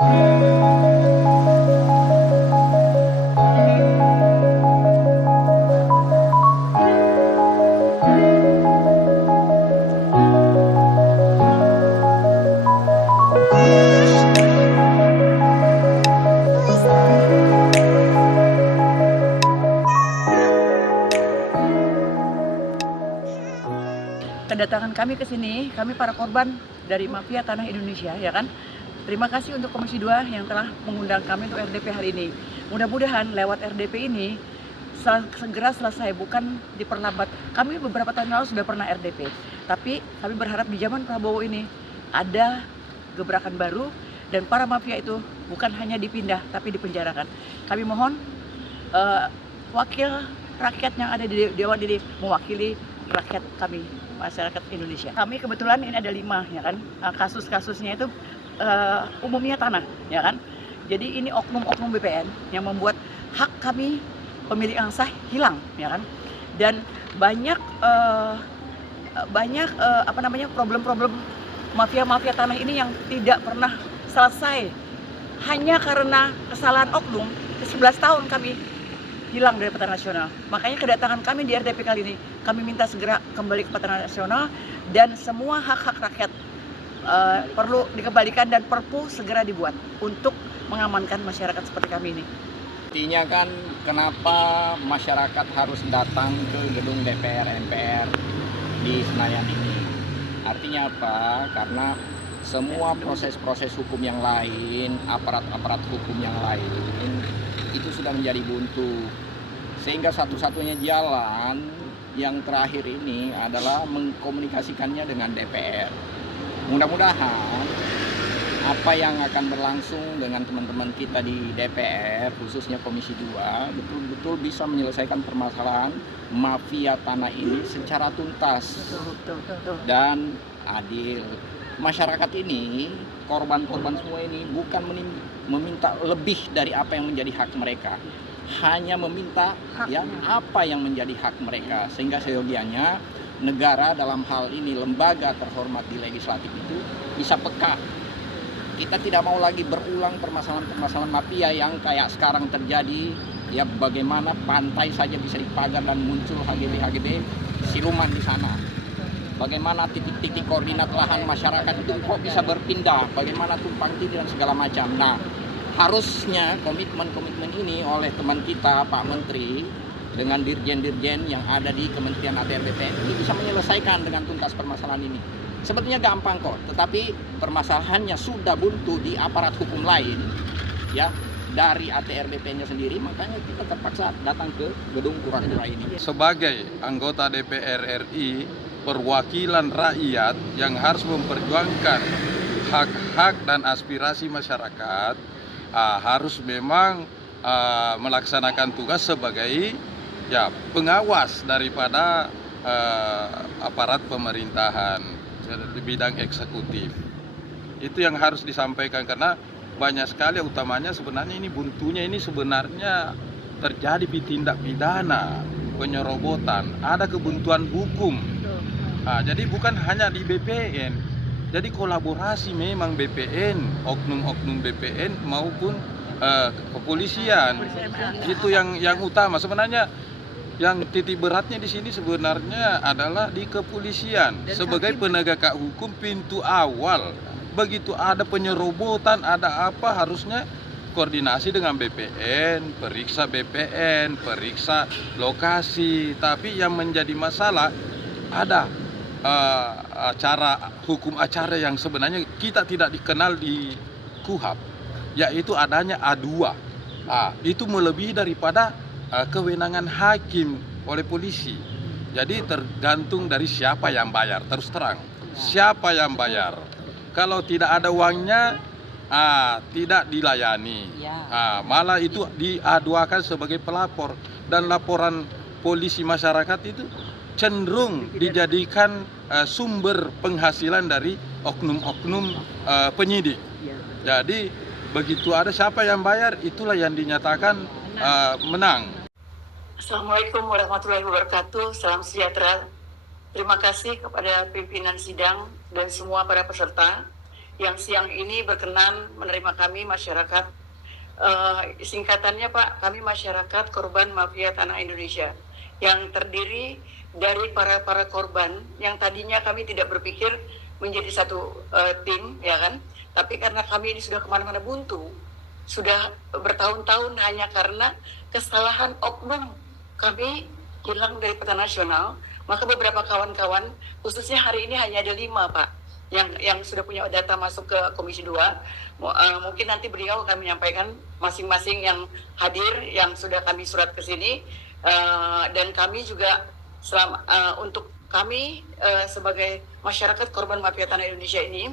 Kedatangan kami ke sini, kami para korban dari mafia tanah Indonesia, ya kan? Terima kasih untuk Komisi 2 yang telah mengundang kami untuk RDP hari ini. Mudah-mudahan lewat RDP ini segera selesai, bukan diperlambat. Kami beberapa tahun lalu sudah pernah RDP, tapi kami berharap di zaman Prabowo ini ada gebrakan baru dan para mafia itu bukan hanya dipindah, tapi dipenjarakan. Kami mohon wakil rakyat yang ada di Dewan ini mewakili rakyat kami, masyarakat Indonesia. Kami kebetulan ini ada 5, ya kan, kasus-kasusnya itu umumnya tanah, ya kan. Jadi ini oknum-oknum BPN yang membuat hak kami pemilik yang sah hilang, ya kan. Dan banyak problem-problem mafia-mafia tanah ini yang tidak pernah selesai hanya karena kesalahan oknum. 11 tahun kami hilang dari peta nasional. Makanya kedatangan kami di RDP kali ini, kami minta segera kembali ke peta nasional dan semua hak-hak rakyat perlu dikembalikan dan Perpu segera dibuat untuk mengamankan masyarakat seperti kami ini. Intinya kan kenapa masyarakat harus datang ke gedung DPR MPR di Senayan ini. Artinya apa? Karena semua proses-proses hukum yang lain, aparat-aparat hukum yang lain itu sudah menjadi buntu. Sehingga satu-satunya jalan yang terakhir ini adalah mengkomunikasikannya dengan DPR. Mudah-mudahan apa yang akan berlangsung dengan teman-teman kita di DPR, khususnya Komisi 2, betul-betul bisa menyelesaikan permasalahan mafia tanah ini secara tuntas dan adil. Masyarakat ini, korban-korban semua ini bukan meminta lebih dari apa yang menjadi hak mereka, hanya meminta ya apa yang menjadi hak mereka, sehingga seyogianya negara dalam hal ini lembaga terhormat di legislatif itu bisa peka. Kita tidak mau lagi berulang permasalahan-permasalahan mafia yang kayak sekarang terjadi, ya bagaimana pantai saja bisa dipagar dan muncul HGB siluman di sana. Bagaimana titik-titik koordinat lahan masyarakat itu kok bisa berpindah, bagaimana tumpang tindih dan segala macam. Nah, harusnya komitmen-komitmen ini oleh teman kita Pak Menteri dengan dirjen-dirjen yang ada di Kementerian ATR BPN ini bisa menyelesaikan dengan tuntas permasalahan ini. Sebetulnya gampang kok, tetapi permasalahannya sudah buntu di aparat hukum lain, ya, dari ATR BPN-nya sendiri, makanya kita terpaksa datang ke gedung kura-kura ini. Sebagai anggota DPR RI, perwakilan rakyat yang harus memperjuangkan hak-hak dan aspirasi masyarakat, harus memang melaksanakan tugas sebagai ya pengawas daripada aparat pemerintahan di bidang eksekutif. Itu yang harus disampaikan, karena banyak sekali, utamanya sebenarnya ini buntunya ini sebenarnya terjadi di tindak pidana penyerobotan, ada kebuntuan hukum. Jadi bukan hanya di BPN, jadi kolaborasi memang BPN, oknum-oknum BPN maupun kepolisian. Itu yang utama sebenarnya. Yang titik beratnya di sini sebenarnya adalah di kepolisian sebagai penegak hukum, pintu awal. Begitu ada penyerobotan, ada apa, harusnya koordinasi dengan BPN, periksa lokasi. Tapi yang menjadi masalah ada hukum acara yang sebenarnya kita tidak dikenal di KUHP, yaitu adanya A2. Itu melebihi daripada kewenangan hakim oleh polisi. Jadi tergantung dari siapa yang bayar, terus terang. Siapa yang bayar. Kalau tidak ada uangnya, tidak dilayani. Malah itu diaduakan sebagai pelapor. Dan laporan polisi masyarakat itu cenderung dijadikan sumber penghasilan dari oknum-oknum penyidik. Jadi begitu ada siapa yang bayar, itulah yang dinyatakan menang. Assalamualaikum warahmatullahi wabarakatuh. Salam sejahtera. Terima kasih kepada pimpinan sidang dan semua para peserta yang siang ini berkenan menerima kami masyarakat. Singkatannya Pak, kami masyarakat korban mafia tanah Indonesia yang terdiri dari para korban yang tadinya kami tidak berpikir menjadi satu tim, ya kan? Tapi karena kami ini sudah kemana-mana buntu, sudah bertahun-tahun hanya karena kesalahan oknum kami hilang dari peta nasional, maka beberapa kawan-kawan, khususnya hari ini hanya ada 5 Pak, yang sudah punya data masuk ke Komisi 2. Mungkin nanti beliau akan menyampaikan masing-masing yang hadir, yang sudah kami surat ke sini, dan kami juga untuk kami sebagai masyarakat korban mafia tanah Indonesia ini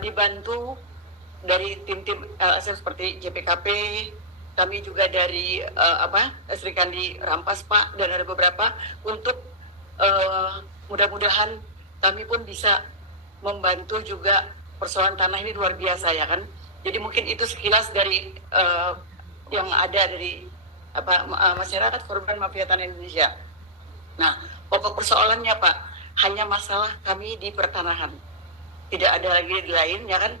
dibantu dari tim-tim LSM seperti JPKP, kami juga dari Sri Kandi Rampas Pak, dan ada beberapa untuk mudah-mudahan kami pun bisa membantu juga persoalan tanah ini luar biasa, ya kan. Jadi mungkin itu sekilas dari yang ada dari masyarakat korban mafia tanah Indonesia. Nah, pokok persoalannya Pak hanya masalah kami di pertanahan, tidak ada lagi lain, ya kan.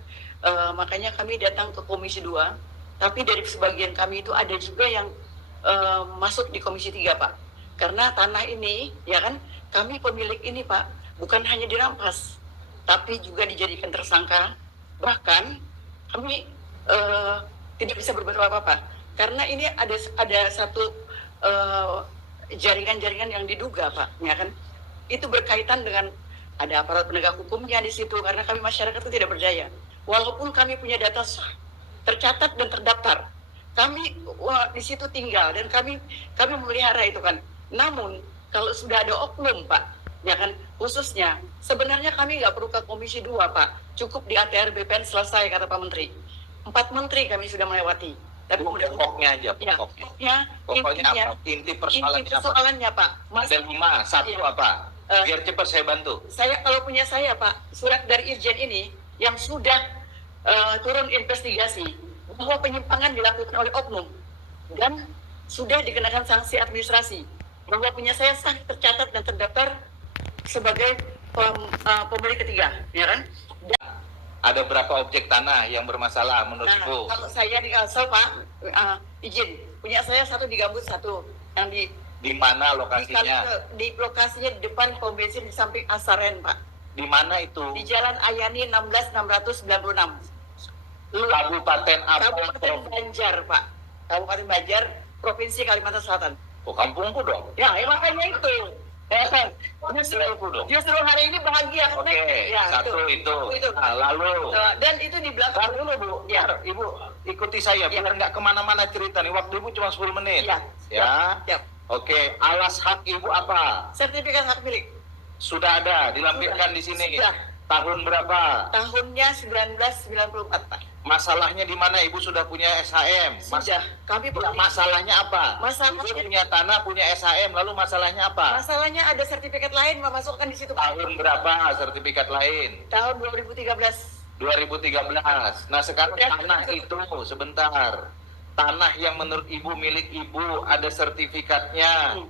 Makanya kami datang ke Komisi 2, tapi dari sebagian kami itu ada juga yang masuk di Komisi 3 Pak, karena tanah ini, ya kan, kami pemilik ini Pak bukan hanya dirampas tapi juga dijadikan tersangka. Bahkan kami tidak bisa berbuat apa-apa karena ini ada satu jaringan-jaringan yang diduga Pak, ya kan, itu berkaitan dengan ada aparat penegak hukumnya di situ, karena kami masyarakat itu tidak berdaya. Walaupun kami punya data sah, tercatat dan terdaftar, kami di situ tinggal dan kami memelihara itu kan. Namun kalau sudah ada oknum Pak, ya kan, khususnya sebenarnya kami nggak perlu ke Komisi 2 Pak, cukup di ATR BPN selesai, kata Pak Menteri. 4 menteri kami sudah melewati. Tapi pokoknya aja, pokoknya apa? Inti persoalannya Pak. Ada 5, satu iya. apa? Biar cepat saya bantu. Saya kalau punya saya Pak, surat dari Irjen ini yang sudah turun investigasi bahwa penyimpangan dilakukan oleh oknum dan sudah dikenakan sanksi administrasi, bahwa punya saya sah, tercatat dan terdaftar sebagai pemilik ketiga, ya kan. Ada berapa objek tanah yang bermasalah menurut Ibu? Kalau saya di Kalsel Pak, izin punya saya satu di Gambut, satu yang di mana lokasinya? Di lokasinya di depan pom bensin di samping Asaren Pak. Di mana itu? Di Jalan Ayani 16696. Kabupaten apa? Kabupaten Banjar Pak. Kabupaten Banjar, Provinsi Kalimantan Selatan. Oh, kampungku dong. Ya, makanya itu. Justru hari ini bahagia. Oke, ya, satu itu. Nah, lalu. Dan itu di belakang dulu Bu. Ya. Ibu ikuti saya biar nggak kemana-mana cerita nih. Waktu Ibu cuma 10 menit. Ya. Oke, alas hak Ibu apa? Sertifikat hak milik. Sudah ada, dilampirkan di sini. Sudah. Tahun berapa? Tahunnya 1994 Pak. Masalahnya di mana? Ibu sudah punya SHM? Sudah. Kami masalahnya apa? Masalahnya Ibu punya tanah, punya SHM, lalu masalahnya apa? Masalahnya ada sertifikat lain memasukkan di situ Pak. Tahun berapa sertifikat lain? Tahun 2013. 2013. Nah, sekarang tanah itu sebentar. Tanah yang menurut Ibu milik Ibu ada sertifikatnya.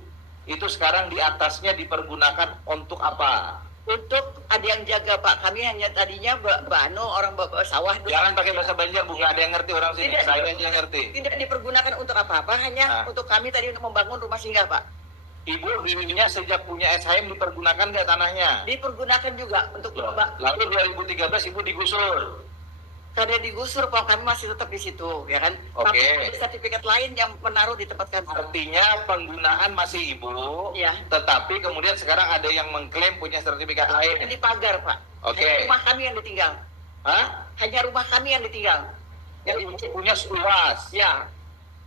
Itu sekarang di atasnya dipergunakan untuk apa? Untuk ada yang jaga Pak. Kami hanya tadinya bano orang sawah. Jangan pakai bahasa Banjar Bu, nggak ada yang ngerti orang sini. Saya aja yang ngerti. Tidak dipergunakan untuk apa-apa, hanya untuk kami tadi untuk membangun rumah singgah Pak. Ibu dirinya sejak punya SHM dipergunakan nggak tanahnya? Dipergunakan juga untuk Mbak. Lalu 2013 Ibu digusur. Karena digusur Pak, kami masih tetap di situ, ya kan. Oke. Tapi ada sertifikat lain yang menaruh di tempat kami. Artinya penggunaan masih Ibu, ya. Tetapi kemudian sekarang ada yang mengklaim punya sertifikat lain. Di pagar Pak. Oke. Hanya rumah kami yang ditinggal. Hah? Hanya rumah kami yang ditinggal. Yang Ibu punya seluas. Ya.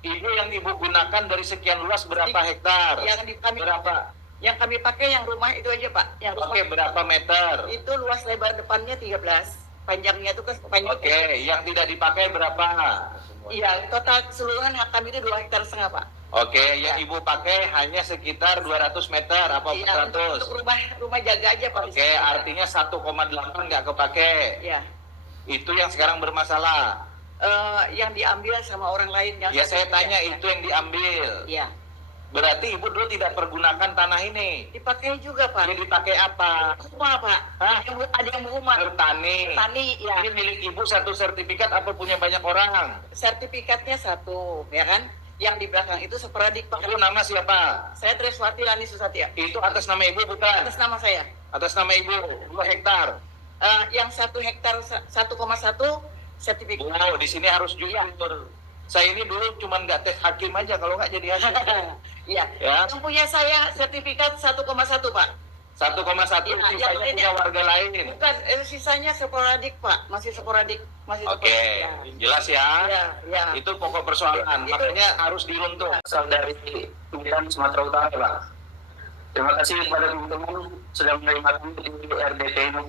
Ibu yang Ibu gunakan dari sekian luas berapa hektar? Berapa? Yang kami pakai yang rumah itu aja Pak. Yang Oke, berapa meter? Itu luas lebar depannya 13. Panjangnya itu panjang. Oke, yang tidak dipakai berapa? Iya, total keseluruhan hak kami itu 2,5 hektar Pak. Oke, yang Ibu pakai hanya sekitar 200 meter apa 400? Untuk rumah jaga aja Pak. Oke, artinya 1,8 nggak kepake. Iya. Itu yang sekarang bermasalah. Yang diambil sama orang lain yang. Ya saya tanya itu yang diambil. Iya. Berarti ibu dulu tidak pergunakan tanah ini. Dipakai juga Pak. Ini dipakai apa? Rumah Pak. Hah? Ada yang berumah. Bertani. Tani ya. Ini milik ibu satu sertifikat apa punya banyak orang? Sertifikatnya satu, ya kan? Yang di belakang itu sporadik Pak. Ibu nama siapa? Saya Treswati Lani Susatya. Itu atas nama ibu bukan? Atas nama saya. Atas nama ibu 2 hektar. Yang 1 hektar 1,1 sertifikat. Oh, di sini harus jujur. Saya ini dulu cuma nggak tes hakim aja, kalau nggak jadi hakim. Iya. Ya. Yang punya saya sertifikat 1,1 Pak. 1,1 Ya, sisanya yang lainnya- punya warga lain. Bukan, sisanya sporadik Pak. Masih sporadik. Masih Oke, sporadik. jelas ya. Ya, ya. Itu pokok persoalan, Itu- makanya harus diruntuh. Asal dari pimpinan Sumatera Utara, Pak. Terima kasih kepada teman-teman sudah menerima kami di RDP ini.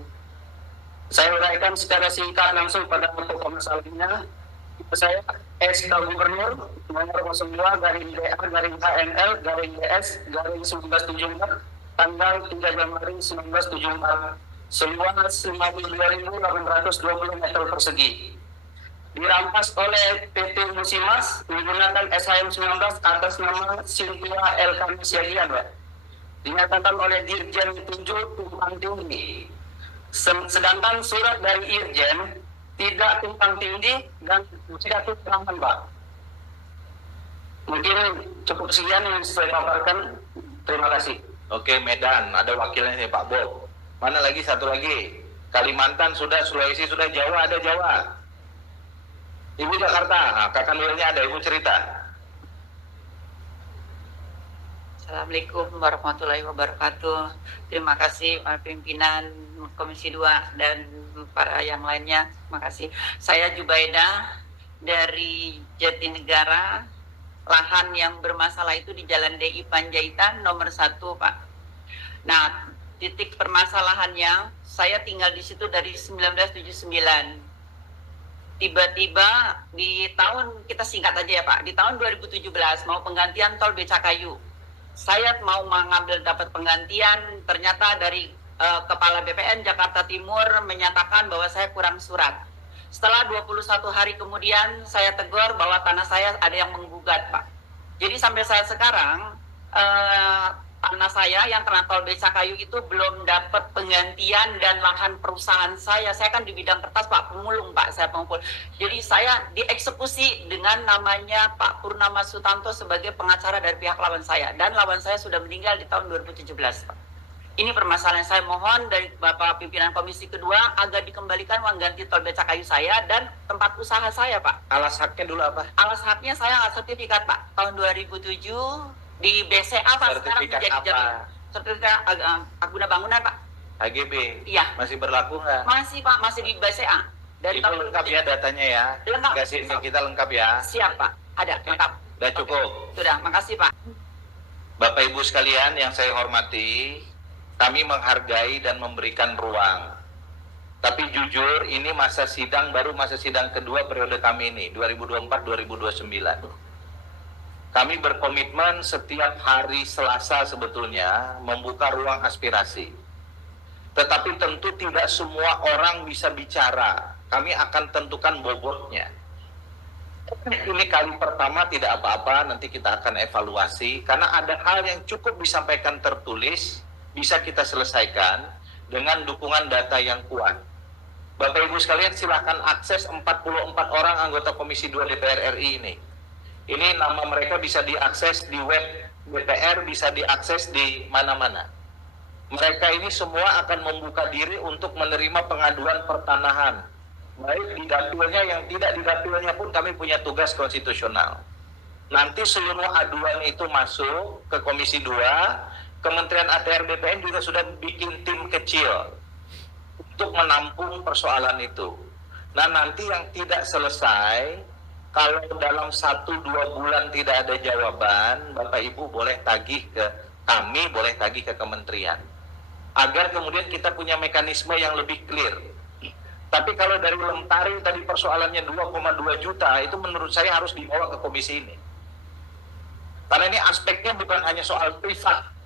Saya uraikan secara singkat langsung pada pokok masalahnya. Saya SK Gubernur nomor 02 garing DA garing HNL garing DS garing 1974 tanggal 3 Januari 1974 seluas 52.820 meter persegi. Dirampas oleh PT Musimas menggunakan SHM 19 atas nama Cynthia L. Kamisiadian, Pak. Dinyatakan oleh Dirjen Tinju tumpang tinggi. Sedangkan surat dari Irjen tidak tumpang tinggi dan tidak tumpang, Pak. Mungkin cukup sekian yang saya paparkan. Terima kasih. Oke, Medan, ada wakilnya nih Pak Bob. Mana lagi satu lagi? Kalimantan sudah, Sulawesi sudah, Jawa ada Jawa. Ibu Jakarta, nah, Kakak Nurilnya ada, Ibu cerita. Assalamualaikum warahmatullahi wabarakatuh. Terima kasih para pimpinan Komisi 2 dan para yang lainnya. Terima kasih. Saya Jubaida dari Jatinegara. Lahan yang bermasalah itu di Jalan DI Panjaitan nomor 1, Pak. Nah, titik permasalahannya, saya tinggal di situ dari 1979. Tiba-tiba di tahun, kita singkat aja ya Pak, di tahun 2017 mau penggantian tol Becakayu. Saya mau mengambil dapat penggantian, ternyata dari Kepala BPN Jakarta Timur menyatakan bahwa saya kurang surat. Setelah 21 hari kemudian saya tegur bahwa tanah saya ada yang menggugat, Pak. Jadi sampai saat sekarang tanah saya yang kena tol Becakayu itu belum dapat penggantian dan lahan perusahaan saya. Saya kan di bidang kertas Pak, pemulung Pak, saya pengumpul. Jadi saya dieksekusi dengan namanya Pak Purnama Sutanto sebagai pengacara dari pihak lawan saya. Dan lawan saya sudah meninggal di tahun 2017 Pak. Ini permasalahan saya mohon dari Bapak Pimpinan Komisi Kedua agar dikembalikan uang ganti tol Becakayu saya dan tempat usaha saya Pak. Alas haknya dulu apa? Alas haknya saya sertifikat Pak, tahun 2007 di BCA Pak. Sekarang Sertifikat menjadi apa? Sertifikat Aguna Bangunan Pak. HGB. Iya. Masih berlaku nggak? Masih Pak, masih di BCA. Itu lengkap ya datanya ya? Lengkap. Kasih ke kita lengkap ya? Siap Pak, ada lengkap. Udah cukup. Sudah, makasih Pak. Bapak Ibu sekalian yang saya hormati, kami menghargai dan memberikan ruang. Tapi jujur ini masa sidang, baru masa sidang kedua periode kami ini, 2024-2029. Kami berkomitmen setiap hari Selasa sebetulnya membuka ruang aspirasi. Tetapi tentu tidak semua orang bisa bicara. Kami akan tentukan bobotnya. Ini kali pertama tidak apa-apa, nanti kita akan evaluasi. Karena ada hal yang cukup disampaikan tertulis, bisa kita selesaikan dengan dukungan data yang kuat. Bapak Ibu sekalian silahkan akses 44 orang anggota Komisi 2 DPR RI ini. Ini nama mereka bisa diakses di web DPR, bisa diakses di mana-mana. Mereka ini semua akan membuka diri untuk menerima pengaduan pertanahan. Baik di dapilnya, yang tidak di dapilnya pun kami punya tugas konstitusional. Nanti seluruh aduan itu masuk ke Komisi 2, Kementerian ATR BPN juga sudah bikin tim kecil untuk menampung persoalan itu. Nah nanti yang tidak selesai, kalau dalam 1-2 bulan tidak ada jawaban, Bapak Ibu boleh tagih ke kami, boleh tagih ke kementerian. Agar kemudian kita punya mekanisme yang lebih clear. Tapi kalau dari Lentari tadi persoalannya 2,2 juta, itu menurut saya harus dibawa ke komisi ini. Karena ini aspeknya bukan hanya soal privat.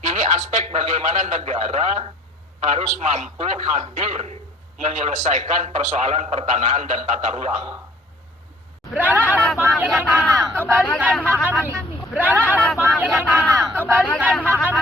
Ini aspek bagaimana negara harus mampu hadir menyelesaikan persoalan pertanahan dan tata ruang. Berantas mafia tanah. Kembalikan hak kami. Berantas mafia tanah. Kembalikan hak kami.